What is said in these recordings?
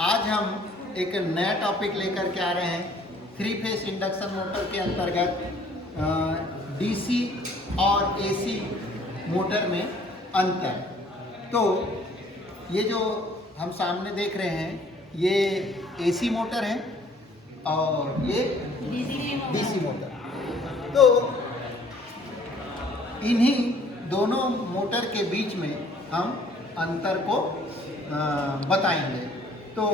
आज हम एक नया टॉपिक लेकर के आ रहे हैं। 3 फेस इंडक्शन मोटर के अंतर्गत डीसी और एसी मोटर में अंतर। तो ये जो हम सामने देख रहे हैं ये एसी मोटर है और ये डीसी मोटर। तो इन्हीं दोनों मोटर के बीच में हम अंतर को बताएंगे। तो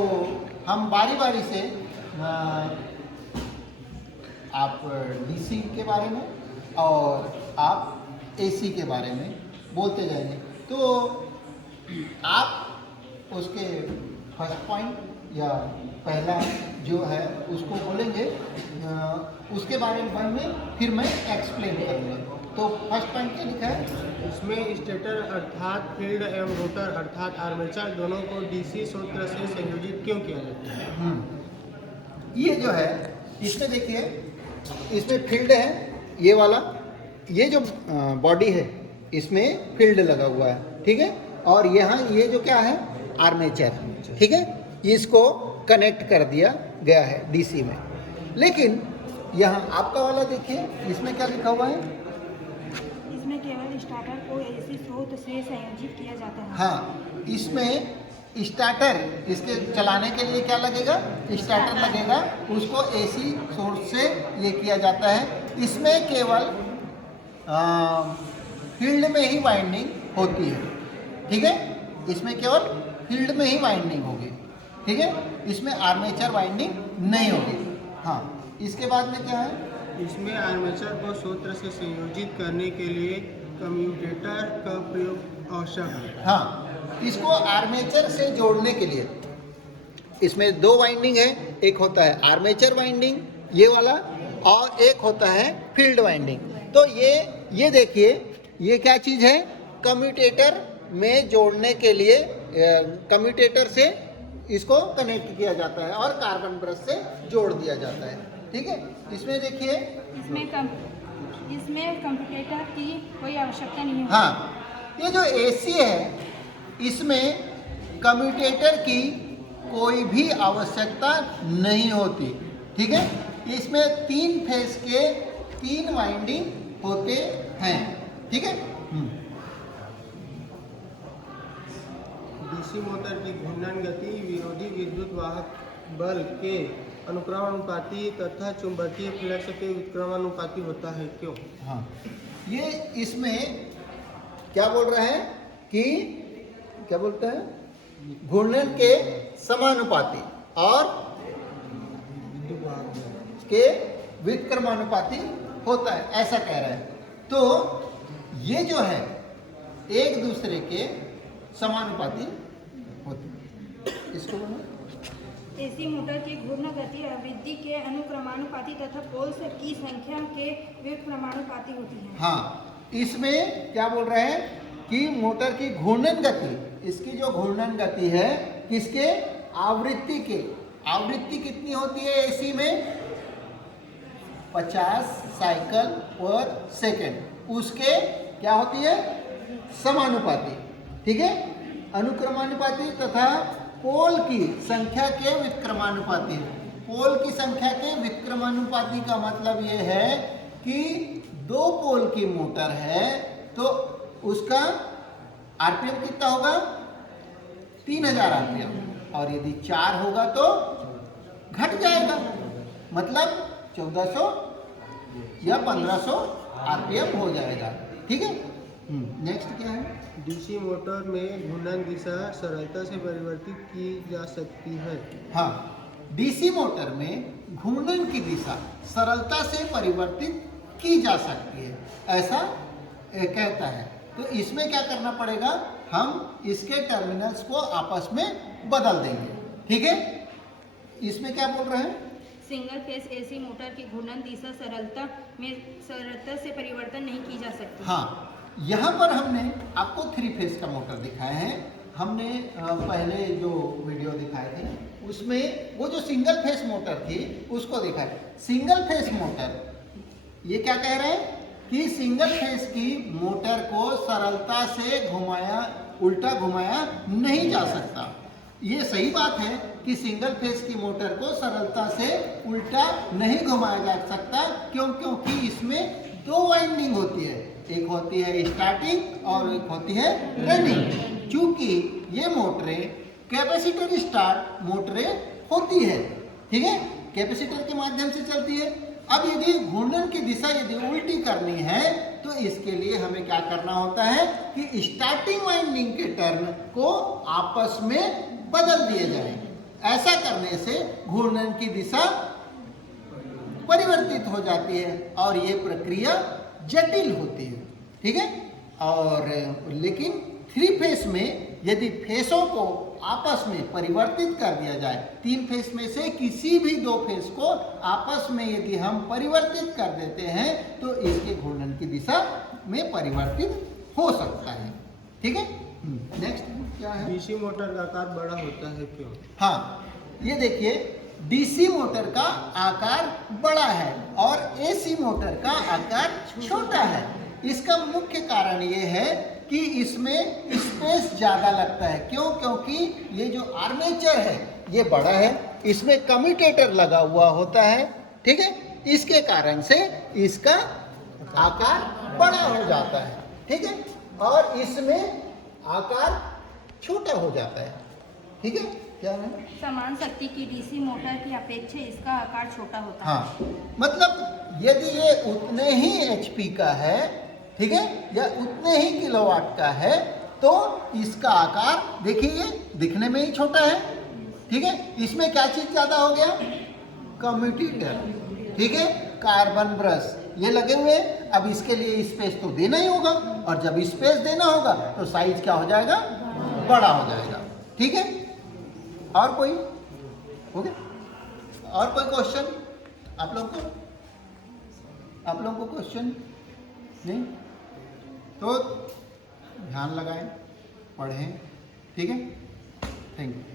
हम बारी बारी से आप डीसी के बारे में और आप एसी के बारे में बोलते जाएंगे। तो आप उसके फर्स्ट पॉइंट या पहला जो है उसको बोलेंगे, उसके बारे में फिर मैं एक्सप्लेन करूँगा। तो फर्स्ट पॉइंट क्या लिखा है? इसमें स्टेटर अर्थात फील्ड एवं रोटर अर्थात आर्मेचर दोनों को डीसी सूत्र से संयोजित क्यों किया जाता है? ये जो है इसमें देखिए, इसमें फील्ड है ये वाला, ये जो बॉडी है इसमें फील्ड लगा हुआ है, ठीक है। और यहाँ ये जो क्या है आर्मेचर, ठीक है, इसको कनेक्ट कर दिया गया है डीसी में। लेकिन यहाँ आपका वाला देखिए, इसमें क्या लिखा हुआ है? इसमें केवल स्टार्टर को एसी स्रोत से संयोजित किया जाता है। हाँ, इसमें स्टार्टर, इसके चलाने के लिए क्या लगेगा? स्टार्टर लगेगा, उसको एसी सोर्स से ये किया जाता है। इसमें केवल फील्ड में ही वाइंडिंग होती है, ठीक है। इसमें केवल फील्ड में ही वाइंडिंग होगी, ठीक है। इसमें आर्मेचर वाइंडिंग नहीं होगी। हाँ, इसके बाद में क्या है? इसमें आर्मेचर को सूत्र से संयोजित करने के लिए कम्यूटेटर का प्रयोग आवश्यक है। हाँ, इसको आर्मेचर से जोड़ने के लिए इसमें 2 वाइंडिंग है। एक होता है आर्मेचर वाइंडिंग ये वाला, और एक होता है फील्ड वाइंडिंग। तो ये देखिए, ये क्या चीज़ है? कम्यूटेटर में जोड़ने के लिए कम्यूटेटर से इसको कनेक्ट किया जाता है और कार्बन ब्रश से जोड़ दिया जाता है, ठीक है। इसमें देखिए, इसमें कंप्यूटर की कोई आवश्यकता नहीं होती। हाँ, ये जो एसी है इसमें कम्यूटेटर की कोई भी आवश्यकता नहीं होती, ठीक है। इसमें 3 फेस के 3 वाइंडिंग होते हैं, ठीक है। डीसी मोटर की घूर्णन गति विरोधी विद्युत वाहक बल के अनुक्रमानुपाती तथा चुंबकीय फ्लक्स के व्युत्क्रमानुपाती होता है। क्यों? हाँ, ये इसमें क्या बोल रहे हैं कि क्या बोलते हैं? घूर्णन के समानुपाती और के व्युत्क्रमानुपाती होता है, ऐसा कह रहे हैं। तो ये जो है एक दूसरे के समानुपाती होते हैं। इसको बोलो। एसी मोटर की घूर्णन गति आवृत्ति के अनुक्रमानुपाती तथा पोल्स की संख्या के व्युत्क्रमानुपाती होती है। हाँ, इसमें क्या बोल रहे हैं कि मोटर की घूर्णन गति, इसकी जो घूर्णन गति है किसके? आवृत्ति के। आवृत्ति कितनी होती है एसी में? 50 साइकिल पर सेकेंड, उसके क्या होती है? समानुपाती, ठीक है। अनुक्रमानुपाती तथा पोल की संख्या के व्युत्क्रमानुपाती। पोल की संख्या के व्युत्क्रमानुपाती का मतलब ये है कि 2 पोल की मोटर है तो उसका आरपीएम कितना होगा? 3000 आरपीएम, और यदि 4 होगा तो घट जाएगा, मतलब 1400 या 1500 आरपीएम हो जाएगा, ठीक है। नेक्स्ट क्या है? डीसी मोटर में घूर्णन दिशा सरलता से परिवर्तित की जा सकती है। हाँ, डीसी मोटर में घूर्णन की दिशा सरलता से परिवर्तित की जा सकती है, ऐसा कहता है। तो इसमें क्या करना पड़ेगा? हम इसके टर्मिनल्स को आपस में बदल देंगे, ठीक है। इसमें क्या बोल रहे हैं? सिंगल फेस एसी मोटर की घूर्णन दिशा सरलता से परिवर्तन नहीं की जा सकती। हाँ, यहाँ पर हमने आपको 3 फेस का मोटर दिखाए हैं। हमने पहले जो वीडियो दिखाए थे उसमें वो जो सिंगल फेस मोटर थी उसको दिखाया। सिंगल फेस मोटर, ये क्या कह रहे हैं कि सिंगल फेस की मोटर को सरलता से उल्टा घुमाया नहीं जा सकता। ये सही बात है कि सिंगल फेज की मोटर को सरलता से उल्टा नहीं घुमाया जा सकता, क्योंकि इसमें दो वाइंडिंग होती है, एक होती है स्टार्टिंग और एक होती है रनिंग। क्योंकि ये मोटरें कैपेसिटर स्टार्ट मोटरें होती है, ठीक है, कैपेसिटर के माध्यम से चलती है। अब यदि घूर्णन की दिशा यदि उल्टी करनी है तो इसके लिए हमें क्या करना होता है कि स्टार्टिंग वाइंडिंग के टर्न को आपस में बदल दिए जाए। ऐसा करने से घूर्णन की दिशा परिवर्तित हो जाती है और ये प्रक्रिया जटिल होती है, ठीक है। और लेकिन 3 फेस में यदि फेसों को आपस में परिवर्तित कर दिया जाए, 3 फेस में से किसी भी 2 फेस को आपस में यदि हम परिवर्तित कर देते हैं तो इसके घूर्णन की दिशा में परिवर्तित हो सकता है, ठीक है। नेक्स्ट क्या है? डीसी मोटर का आकार बड़ा होता है क्यों? हाँ, ये देखिए, डीसी मोटर का आकार बड़ा है और एसी मोटर का आकार छोटा है। इसका मुख्य कारण ये है कि इसमें स्पेस ज़्यादा लगता है। क्यों? क्योंकि ये जो आर्मेचर है ये बड़ा है, इसमें कम्यूटेटर लगा हुआ होता है, ठीक है, इसके कारण से इसका आकार बड़ा हो जाता है, ठीक है, और इसमें आकार छोटा हो जाता है, ठीक है। क्या है? समान शक्ति की डीसी मोटर की अपेक्षा इसका आकार छोटा होता है। हाँ, मतलब यदि ये उतने ही एचपी का है, ठीक है, या उतने ही किलोवाट का है तो इसका आकार देखिए ये दिखने में ही छोटा है, ठीक है। इसमें क्या चीज ज्यादा हो गया? कम्यूटेटर, ठीक है, कार्बन ब्रश ये लगे हुए। अब इसके लिए स्पेस तो देना ही होगा और जब स्पेस देना होगा तो साइज क्या हो जाएगा? बड़ा हो जाएगा, ठीक है। और कोई हो गया? और कोई क्वेश्चन आप लोग को क्वेश्चन नहीं? तो ध्यान लगाएं, पढ़ें, ठीक है। Thank you.